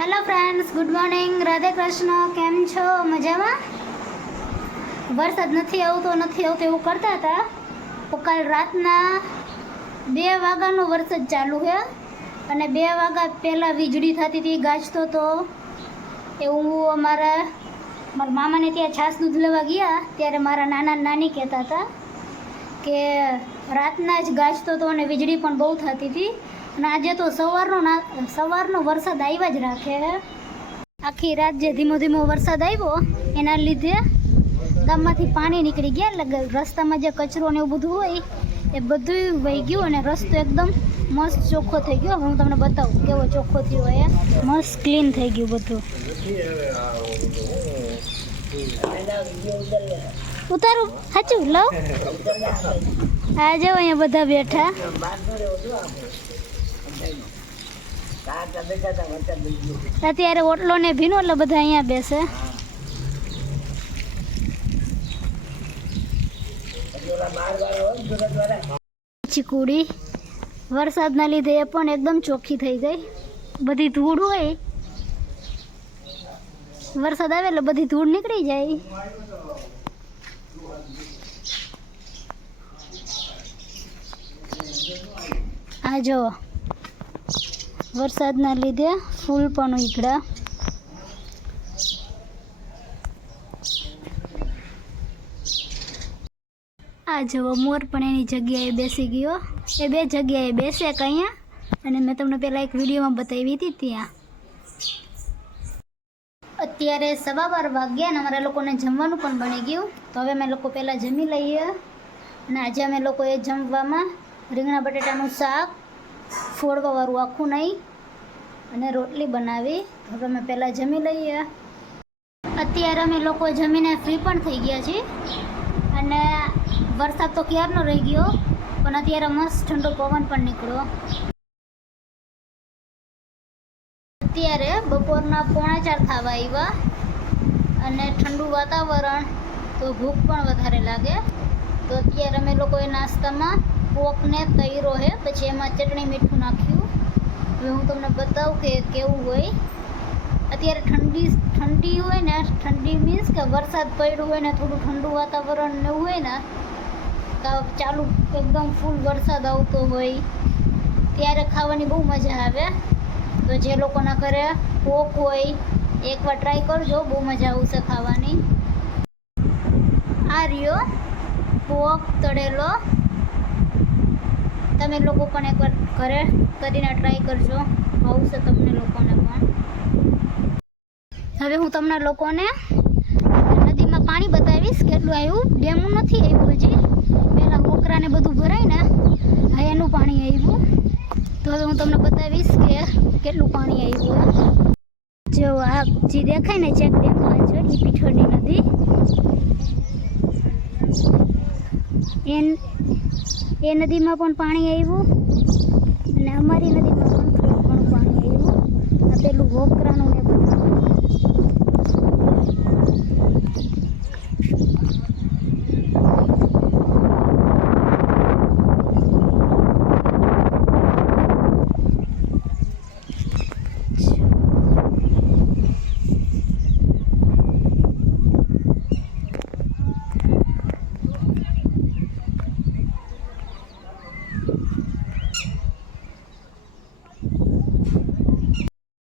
Hello friends, good morning. Radhe Krishna. કેમ છો? મજામાં? વરસાદ નથી આવતો એવું કરતા હતા. તો કાલ રાતના 2 વાગ્યાનો વરસાદ ચાલુ છે અને 2 વાગ્યા પહેલાં વીજળી થતી હતી, ગાજતો હતો. એવું મારા મામાને ત્યાં છાશ દૂધ લેવા ગયા ત્યારે મારા નાના નાની કહેતા હતા કે રાતના જ ગાજતો હતો અને વીજળી પણ બહુ થતી હતી. અને આજે તો સવારનો વરસાદ આવ્યા જ રાખે. આખી રાત જે ધીમો ધીમો વરસાદ આવ્યો એના લીધે ગામમાંથી પાણી નીકળી ગયા. એટલે રસ્તામાં જે કચરો ને એવું બધું હોય એ બધું વહી ગયું અને રસ્તો એકદમ મસ્ત ચોખ્ખો થઈ ગયો. હું તમને બતાવું કેવો ચોખ્ખો થયો હોય. મસ્ત ક્લીન થઈ ગયું બધું. ઉતારું સાચું લવ. આ જાઓ અહીંયા બધા બેઠા. અત્યારે ઓટલો ને ભીનો એટલે બધા અહીંયા બેસે. ચીકુડી વરસાદના લીધે એ પણ એકદમ ચોખ્ખી થઈ ગઈ. બધી ધૂળ હોય, વરસાદ આવે એટલે બધી ધૂળ નીકળી જાય. આ જો વરસાદના લીધે ફૂલ પણ ઉઘડ્યા. આ જો મોર પણ એની જગ્યાએ બેસી ગયો. એ 2 જગ્યાએ બેસે અહીંયા, અને મેં તમને પહેલાં એક વિડીયોમાં બતાવી હતી ત્યાં. અત્યારે 12:15 વાગ્યા અને અમારા લોકોને જમવાનું પણ બની ગયું. તો હવે અમે લોકો પહેલાં જમી લઈએ. અને આજે અમે લોકોએ જમવામાં રીંગણા બટાટાનું શાક, ફોડવાવાળું આખું નહીં, અને રોટલી બનાવી. હવે અમે પહેલાં જમી લઈએ. અત્યારે અમે લોકો જમીને ફ્રી પણ થઈ ગયા છીએ. અને વરસાદ તો ક્યારનો રહી ગયો, પણ અત્યારે મસ્ત ઠંડો પવન પણ નીકળ્યો. અત્યારે બપોરના 3:45 થવા આવ્યા અને ઠંડુ વાતાવરણ, તો ભૂખ પણ વધારે લાગે. તો અત્યારે અમે લોકોએ નાસ્તામાં પોકને તૈરો છે, પછી એમાં ચટણી મીઠું નાખ્યું. હવે હું તમને બતાવું કે કેવું હોય. અત્યારે ઠંડી હોય ને, ઠંડી મીન્સ કે વરસાદ પડ્યું હોય ને, થોડું ઠંડુ વાતાવરણ ને એવું હોય ને, તો ચાલુ એકદમ ફૂલ વરસાદ આવતો હોય ત્યારે ખાવાની બહુ મજા આવે. તો જે લોકોના ઘરે પોક હોય એકવાર ટ્રાય કરજો, બહુ મજા આવશે ખાવાની. આ રહ્યો પોક તળેલો. તમે લોકો પણ એકવાર ઘરે કરીને ટ્રાય કરજો, આવશે તમને લોકોને પણ. હવે હું તમને લોકોને નદીમાં પાણી બતાવીશ કેટલું આવ્યું. ડેમનું નથી આવ્યું હજી, પહેલાં ઓકરાને બધું ભરાય ને, હવે એનું પાણી આવ્યું. તો હવે હું તમને બતાવીશ કે કેટલું પાણી આવ્યું. જો આ જે દેખાય ને ચેક ડેમ પાછળ, એ પીઠોરની નદી. એ નદીમાં પણ પાણી આવ્યું અને અમારી નદીમાં પણ થોડું ઘણું પાણી આવ્યું. આ પેલું વોકરાનું ને બધું.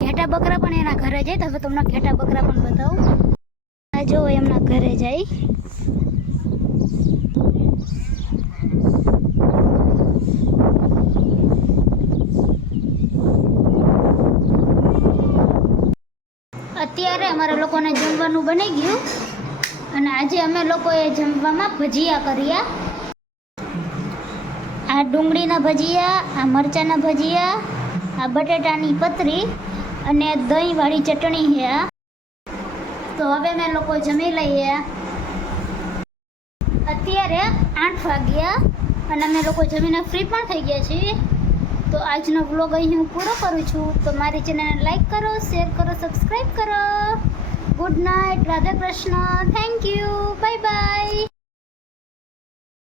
ઘેટા બકરા પણ એના ઘરે જાય. તો હવે તમને ઘેટા બકરા પણ બતાવું. આ જો એમના ઘરે જાય. અત્યારે અમારા લોકોને જમવાનું બની ગયું અને આજે અમે લોકોએ જમવામાં ભજીયા કર્યા. આ ડુંગળીના ભજીયા, આ મરચાંના ભજીયા, આ બટેટાની પતરી અને દહીંવાળી ચટણી છે. તો હવે મેં લોકો જમી લઈએ. અત્યારે 8 વાગ્યા અને અમે લોકો જમીને ફ્રી પણ થઈ ગયા છીએ. તો આજનો વ્લોગ અહીં હું પૂરો કરું છું. તો મારી ચેનલને લાઈક કરો, શેર કરો, સબસ્ક્રાઈબ કરો. Good night. Radhe Krishna. Thank you. Bye bye.